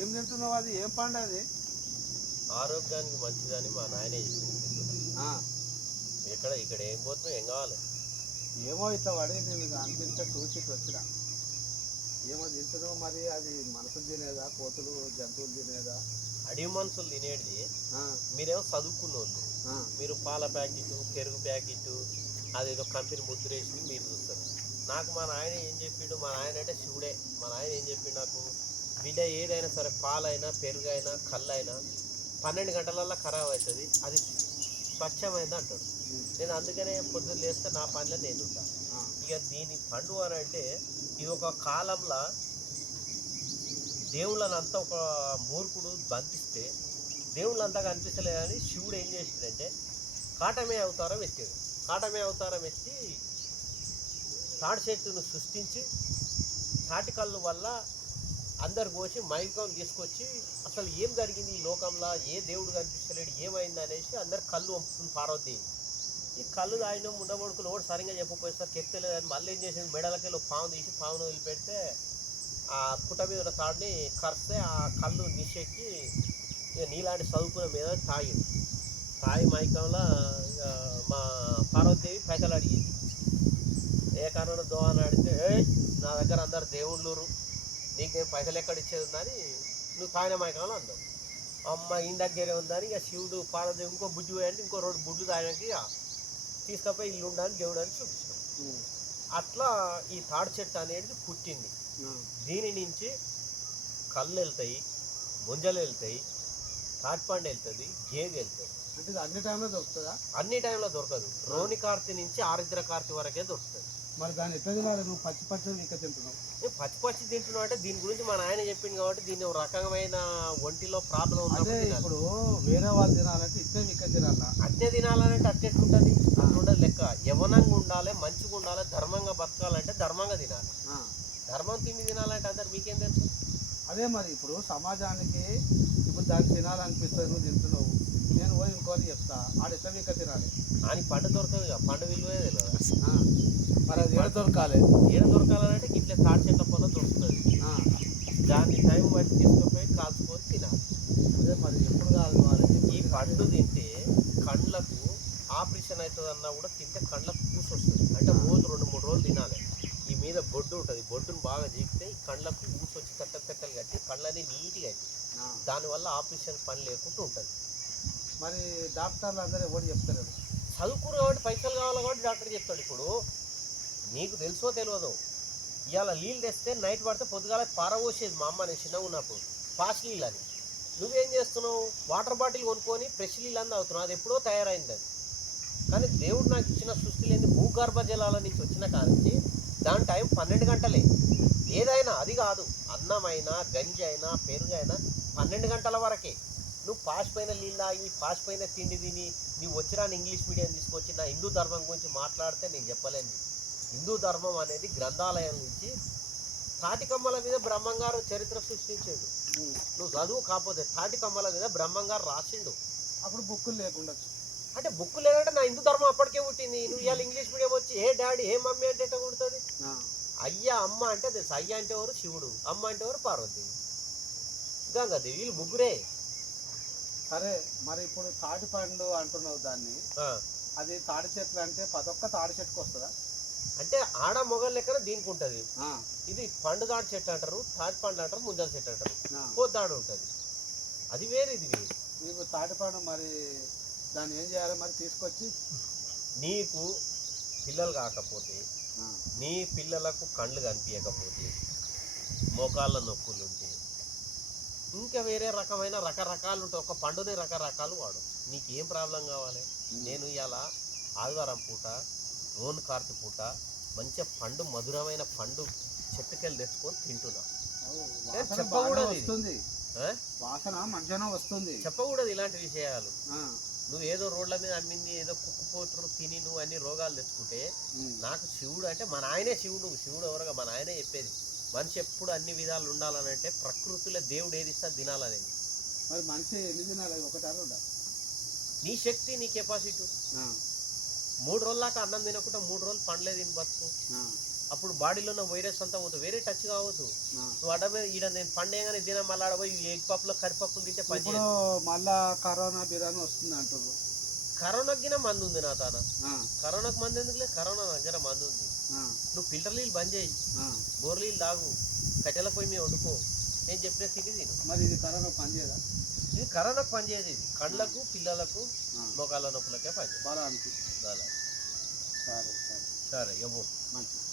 ఏం తింటున్నావు? అది ఏం పండు అది? ఆరోగ్యానికి మంచిదని మా నాయనే చెప్పింది తింటున్నా. ఇక్కడ ఏం పోతున్నావు, ఏం కావాలి? ఏమో ఇట్లా పడి నేను అనిపిస్తే చూసి వచ్చిన. ఏమో తింటున్నావు మరి, అది మనుషులు తినేదా, కోతులు జంతువులు తినేదా? అడవి మనుషులు తినేది. మీరేమో చదువుకున్న వాళ్ళు, మీరు పాల ప్యాకెట్, పెరుగు ప్యాకెట్, అదేదో కంపెనీ ముద్రేసి మీరు చూస్తారు. నాకు మా నాయన ఏం చెప్పిండు, మా నాయన అంటే శివుడే. మా నాయన ఏం చెప్పిండు నాకు, బిడ్డ ఏదైనా సరే పాలైనా పెరుగు అయినా కళ్ళు అయినా 12 గంటలల్లో ఖరాబ్ అవుతుంది, అది స్వచ్ఛమైంది అంటాడు. నేను అందుకనే పొద్దున్న లేస్తే నా పనిలో నేను ఉంటాను. ఇక దీని పండు అని అంటే ఇది ఒక కాలంలో దేవుళ్ళనంతా ఒక మూర్ఖుడు బంధిస్తే దేవుళ్ళంతా కనిపించలేదని శివుడు ఏం చేసిండంటే కాటమే అవతారం ఎత్తాడు. కాటమే అవతారం ఎత్తి తాడి చెట్టును సృష్టించి తాటి కళ్ళు వల్ల అందరు పోసి మైకం తీసుకొచ్చి అసలు ఏం జరిగింది ఈ లోకంలో, ఏ దేవుడు కనిపించలేడు, ఏమైంది అనేసి అందరు కళ్ళు వంపుతుంది పార్వతి. ఈ కళ్ళు తాగిన ముండబడుకులు ఒకటి సరిగ్గా చెప్పకపోయేసరికి ఎక్కలేదని మళ్ళీ ఏం చేసిండు, మెడలకి పాము తీసి పామును వదిలిపెడితే ఆ పుట్ట మీద ఉన్న తాడిని కరిస్తే ఆ కళ్ళు నిషెక్కి ఇక నీలాంటి చదువుకున్న మీద తాగి మైకంలో ఇక మా పార్వతీదేవి పైసలు అడిగింది. ఏ కన్నా దోహన అడిగితే నా దగ్గర అందరు దేవుళ్ళూరు, నీకేం పైసలు ఎక్కడ ఇచ్చేది ఉందని నువ్వు తాగిన మైకంలో అందావు. అమ్మ ఈయన దగ్గరే ఉందని ఇక శివుడు పార్వతీదేవి ఇంకో బుజ్జి పోయండి, ఇంకో 2 బుడ్లు తాగడానికి ఇక తీసుకపోయి ఇల్లు ఉండని దేవుడు అని చూపించాం. అట్లా ఈ తాడి చెట్టు అనేది పుట్టింది. దీని నుంచి కళ్ళు వెళ్తాయి, ముంజలు వెళ్తాయి, తాటిపండు వెళ్తుంది, గేదె వెళ్తుంది. అంటే అన్ని టైంలో దొరుకుతుందా? అన్ని టైంలో దొరకదు. రోని కార్తీ నుంచి ఆరుద్ర కార్తీ వరకే దొరుకుతుంది. మరి దాన్ని ఎట్లా తినాలి? నువ్వు పచ్చి పచ్చి ఇంకా తింటున్నావు. నేను పచ్చి తింటున్నావు అంటే దీని గురించి మా నాయన చెప్పింది కాబట్టి దీన్ని ఒక రకమైన ఒంటిలో ప్రాబ్లం ఉన్నప్పుడు ఇప్పుడు వేరే వాళ్ళు తినాలంటే ఇట్టే ఇంకా తినాలా? అట్టే తినాలంటే అట్టెట్లుంటుంది, అట్లుండదు లెక్క. యవనంగా ఉండాలి, మంచిగా ఉండాలి, ధర్మంగా బతకాలంటే ధర్మంగా తినాలి. ధర్మం తిండి తినాలంటే అందరు మీకేం తెలుసు? అదే మరి ఇప్పుడు సమాజానికి ఇప్పుడు దాన్ని తినాలనిపిస్తుంది, నువ్వు తింటున్నావు, నేను పోయి ఇంకోని చెప్తా, ఆడ ఎట్లా ఇంకా తినాలి అని పండు దొరకదు, పండు విలువే తెలియదు. మరి అది ఏడ దొరకాలి? దొరకాలంటే ఇట్లా తాటి చెట్ల పొలం దొరుకుతుంది. దాన్ని టైం బట్టి తీసుకుపోయి కాల్చుకొని తినాలి. అదే మరి ఎప్పుడు కావాలి? ఈ పండు తింటే కండ్లకు ఆపరేషన్ అవుతుంది అన్నా కూడా తింటే కండ్లకు పూసి వస్తుంది. అంటే రోజు 2-3 రోజులు తినాలి. ఈ మీద బొడ్డు ఉంటుంది, బొడ్డును బాగా జీకితే ఈ కండ్లకు ఊసి వచ్చి కట్టలు కట్టి కళ్ళని నీట్గా అవుతాయి. దానివల్ల ఆపరేషన్ పని లేకుండా ఉంటుంది. మరి డాక్టర్లు అందరూ ఎవరు చెప్తారు? చదువుకురు కాబట్టి పైసలు కావాలి కాబట్టి డాక్టర్ చెప్తాడు. ఇప్పుడు నీకు తెలుసో తెలియదు, ఇవాళ నీళ్ళు తెస్తే నైట్ పడితే పొద్దుగాల పారబోసేది మా అమ్మ నేను చిన్నగా ఉన్నప్పుడు, ఫాస్ట్ నీళ్ళు అని. నువ్వేం చేస్తున్నావు, వాటర్ బాటిల్ కొనుక్కొని ఫ్రెష్ నీళ్ళు అని తాగుతున్నావు. అది ఎప్పుడో తయారైంది అది. కానీ దేవుడు నాకు ఇచ్చిన సృష్టి లేని భూగర్భ జలాల నుంచి వచ్చిన కానించి దాని టైం 12 గంటలే. ఏదైనా అది కాదు, అన్నమైనా గంజి అయినా పెరుగైనా 12 గంటల వరకే. నువ్వు పాసిపోయిన నీళ్ళు తాగి పాసిపోయిన తిండి తిని నువ్వు వచ్చిరాని ఇంగ్లీష్ మీడియం తీసుకొచ్చి నా హిందూ ధర్మం గురించి మాట్లాడితే నేను చెప్పలేను. హిందూ ధర్మం అనేది గ్రంథాలయం నుంచి తాటికమ్మల మీద బ్రహ్మంగారు చరిత్ర సృష్టించాడు. నువ్వు చదువు కాకపోతే తాటికమ్మల మీద బ్రహ్మంగారు రాసిండు. అప్పుడు బుక్కులు లేకుండా అంటే బుక్ లేదంటే నా హిందూ ధర్మం అప్పటికే పుట్టింది. నువ్వు ఇవాళ ఇంగ్లీష్ మీడియం వచ్చి ఏ డాడీ ఏ మమ్మీ అంటే ఎట్లా కుడుతుంది? అయ్యా అమ్మ అంటే తెలుసు. అయ్య అంటే ఎవరు? శివుడు. అమ్మ అంటే ఎవరు? పార్వతి. గంగాదేవి. వీళ్ళు ముగ్గురే. సరే మరి ఇప్పుడు తాటి పండు అంటున్నావు దాన్ని, అది తాడి చెట్లు అంటే ప్రతి ఒక్క తాడి చెట్టుకు వస్తుందా? అంటే ఆడ మొగలు లెక్కన దీనికి ఉంటుంది. ఇది పండు తాడి చెట్టు అంటారు, తాటి పండు అంటారు, ముంజల చెట్టు అంటారు. పోతాడు ఉంటుంది, అది వేరు ఇది వేరు. నీకు తాటి పండు మరి దాన్ని ఏం చేయాలి మరి? తీసుకొచ్చి నీకు పిల్లలు కాకపోతే, నీ పిల్లలకు కళ్ళు కనిపించకపోతే, మోకాళ్ళ నొప్పులు ఉంటే, ఇంకా వేరే రకమైన రకరకాలు ఉంటాయి. ఒక పండుని రకరకాలు వాడు. నీకు ఏం ప్రాబ్లం కావాలి? నేను ఇలా ఆదివారం పూట రోన్ కార్తీ పూట మంచిగా పండు మధురమైన పండు చెట్టుకెళ్ళి తెచ్చుకొని తింటున్నా. చెప్పకూడదు, వాసన మంచిగా వస్తుంది, చెప్పకూడదు ఇలాంటి విషయాలు. నువ్వు ఏదో రోడ్ల మీద అమ్మింది ఏదో కుక్కుపోతురు తిని నువ్వు అన్ని రోగాలు తెచ్చుకుంటే, నాకు శివుడు అంటే మా నాయనే శివుడు. శివుడు ఎవరుగా మా నాయనే చెప్పేది, మనిషి ఎప్పుడు అన్ని విధాలు ఉండాలని అంటే ప్రకృతిలో దేవుడు ఏది ఇస్తా తినాలనేది. మరి మనిషి ఎన్ని తినాలి? ఒకటారు నీ శక్తి, నీ కెపాసిటీ. 3 రోజుల దాకా అన్నం తినకుండా 3 రోజులు పండ్లే తిని బతుకు. అప్పుడు బాడీలో ఉన్న వైరస్ అంతా పోతుంది, వేరే టచ్ కావద్దు. ఆ. నువ్వు అడ్డమే ఈడ నేను పండేగానే దిన మళ్ళీ ఆడపోయి ఎగ్ పప్పులో కరిపప్పులు తింటే పని ఇప్పుడు చేయదు. మళ్ళా కరోనా బిరాని వస్తుంది అంటారు. కరోనాకి గిన మందు ఉంది నా తాన. ఆ, కరోనాకు మందు ఎందుకులే, కరోనా దగ్గర మందు ఉంది. ఆ, నువ్వు ఫిల్టర్ నీళ్ళు బంద్ చేయి, ఆ. బోర్ నీళ్ళు తాగు, కట్టెల పొయ్యి మీద వండుకో, నేను చెప్పిన తిండి తిను. మరి ఇది కరోనా పనిచేయదా? ఇది కరోనాకు పనిచేయదు, ఇది కళ్ళకు పిల్లలకు ఆ, మోకాళ్ళ నొప్పులకే పనిచేయదు. బలానికి. అలా. సరే సరే సరే ఇవ్వు. మంచిది.